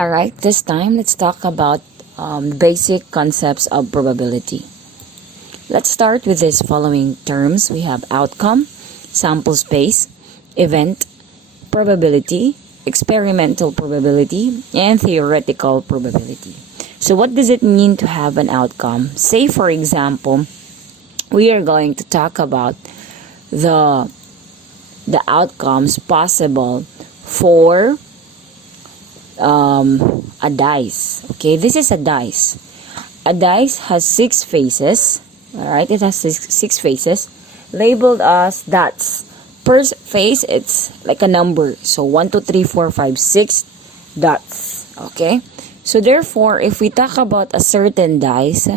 Alright, this time let's talk about basic concepts of probability. Let's start with these following terms. We have outcome, sample space, event, probability, experimental probability, and theoretical probability. So what does it mean to have an outcome? Say, for example, we are going to talk about the outcomes possible for a dice. Okay, this is a dice. A dice has 6 faces. Alright, it has six faces labeled as dots. First face, it's like a number. So 1, 2, 3, 4, 5, 6 dots. Okay, so therefore, if we talk about a certain dice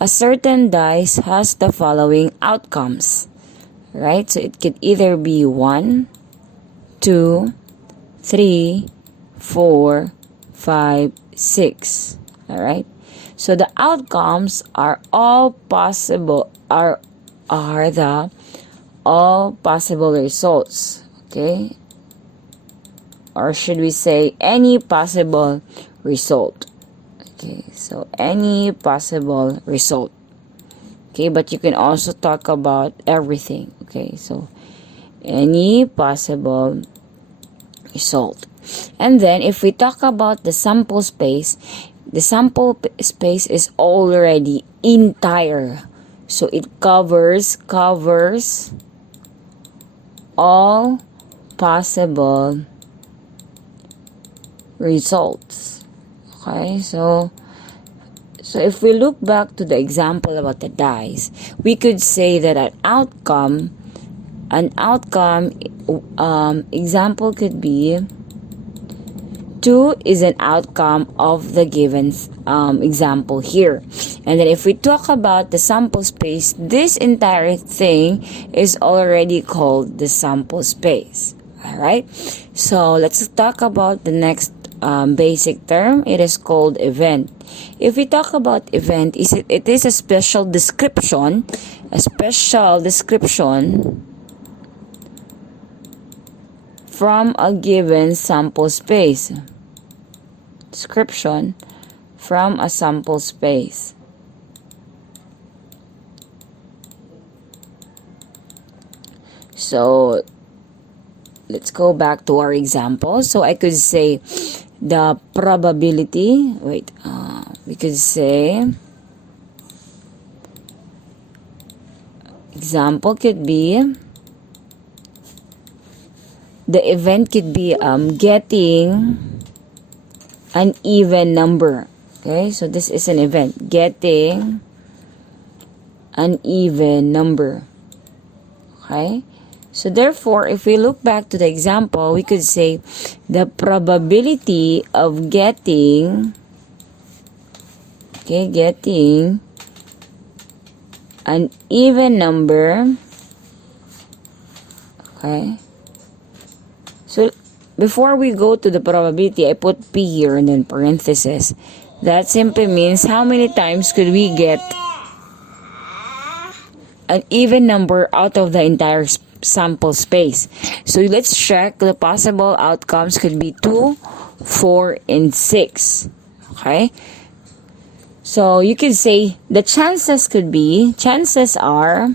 has the following outcomes. Right, so it could either be 1, 2, 3, 4, 5, 6. Alright, so the outcomes are all possible, are the all possible results. Okay, or should we say any possible result. Okay, so any possible result. Okay, but you can also talk about everything. Okay, so any possible result. And then if we talk about the sample space is already entire. So it covers all possible results. Okay, so if we look back to the example about the dice, we could say that an outcome example could be 2 is an outcome of the given example here. And then if we talk about the sample space, this entire thing is already called the sample space. Alright, so let's talk about the next basic term. It is called event. If we talk about event, it is a special description from a given sample space. Description from a sample space. So let's go back to our example. So I could say the probability, we could say example could be, the event could be getting an even number. Okay, so this is an event, getting an even number. Okay, so therefore, if we look back to the example, we could say the probability of getting an even number. Okay, so before we go to the probability, I put P here and then parenthesis. That simply means how many times could we get an even number out of the entire sample space. So let's check. The possible outcomes could be 2, 4, and 6. Okay, so you could say the chances are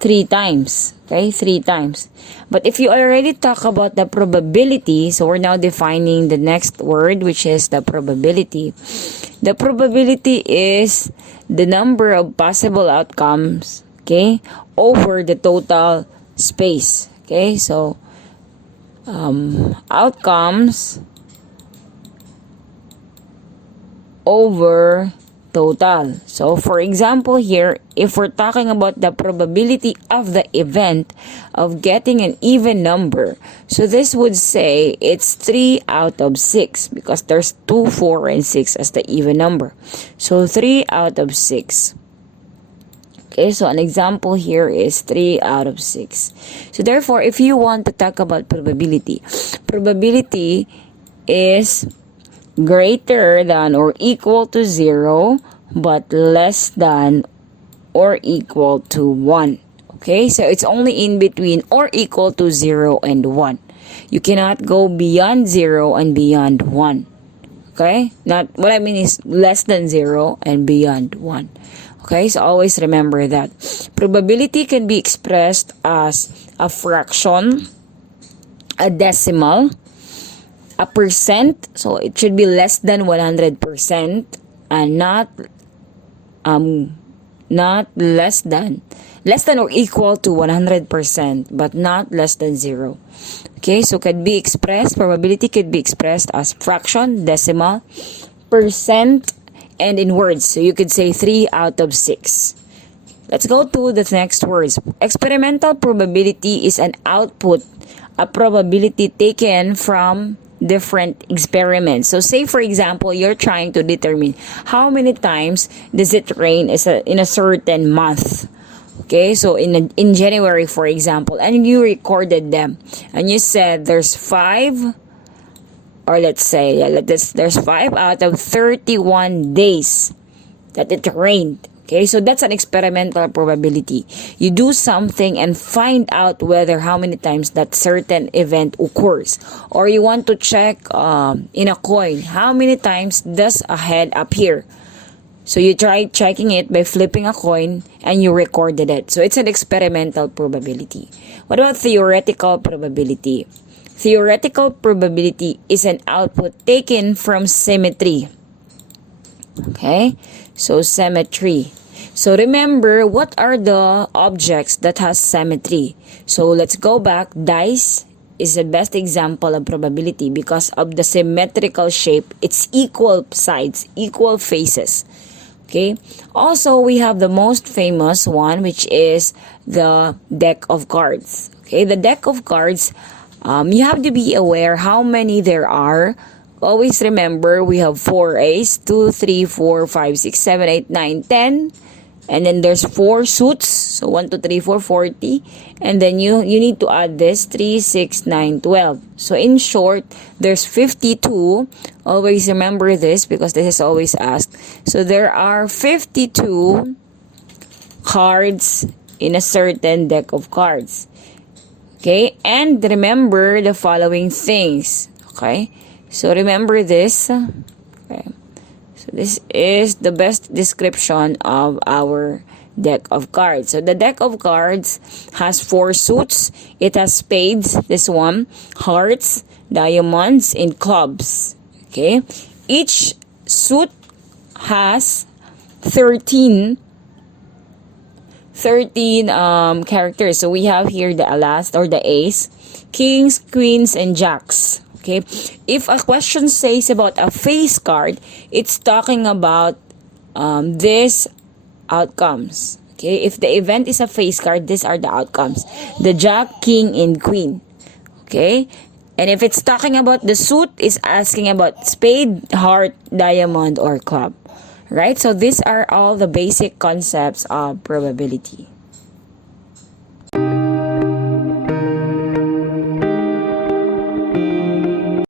3 times. Okay, 3 times. But if you already talk about the probability, so we're now defining the next word, which is the probability. The probability is the number of possible outcomes, okay, over the total space. Okay, so outcomes over total. So for example here, if we're talking about the probability of the event of getting an even number, so this would say it's 3 out of 6 because there's 2, 4, and 6 as the even number. So 3 out of 6. Okay, so an example here is 3 out of 6. So therefore, if you want to talk about probability is greater than or equal to 0 but less than or equal to 1. Okay, so it's only in between or equal to 0 and 1. You cannot go beyond 0 and beyond 1. Okay? Not what I mean is less than 0 and beyond 1. Okay? So always remember that. Probability can be expressed as a fraction, a decimal, a percent. So it should be less than 100% and not less than or equal to 100%, but not less than 0. Okay, so probability could be expressed as fraction, decimal, percent, and in words. So you could say 3 out of 6. Let's go to the next words. Experimental probability is an output, a probability taken from different experiments. So say for example, you're trying to determine how many times does it rain in a certain month. Okay, so in January, for example, and you recorded them, and you said there's 5, or let's say there's 5 out of 31 days that it rained. Okay, so that's an experimental probability. You do something and find out whether how many times that certain event occurs. Or you want to check in a coin, how many times does a head appear? So you try checking it by flipping a coin and you recorded it. So it's an experimental probability. What about theoretical probability? Theoretical probability is an output taken from symmetry. Okay, so symmetry. So remember, what are the objects that has symmetry? So let's go back. Dice is the best example of probability because of the symmetrical shape. It's equal sides, equal faces. Okay. Also, we have the most famous one, which is the deck of cards. Okay, the deck of cards, you have to be aware how many there are. Always remember, we have 4 ace, 2, 3, 4, 5, 6, 7, 8, 9, 10. And then there's 4 suits. So 1, 2, 3, 4, 40. And then you need to add this 3, 6, 9, 12. So in short, there's 52. Always remember this because this is always asked. So there are 52 cards in a certain deck of cards. Okay? And remember the following things. Okay? So remember this. Okay. So this is the best description of our deck of cards. So the deck of cards has 4 suits. It has spades, this one, hearts, diamonds, and clubs. Okay? Each suit has 13 characters. So we have here the last or the ace, kings, queens, and jacks. Okay, if a question says about a face card, it's talking about these outcomes. Okay, if the event is a face card, these are the outcomes: the jack, king, and queen. Okay, and if it's talking about the suit, it's asking about spade, heart, diamond, or club. Right? So these are all the basic concepts of probability.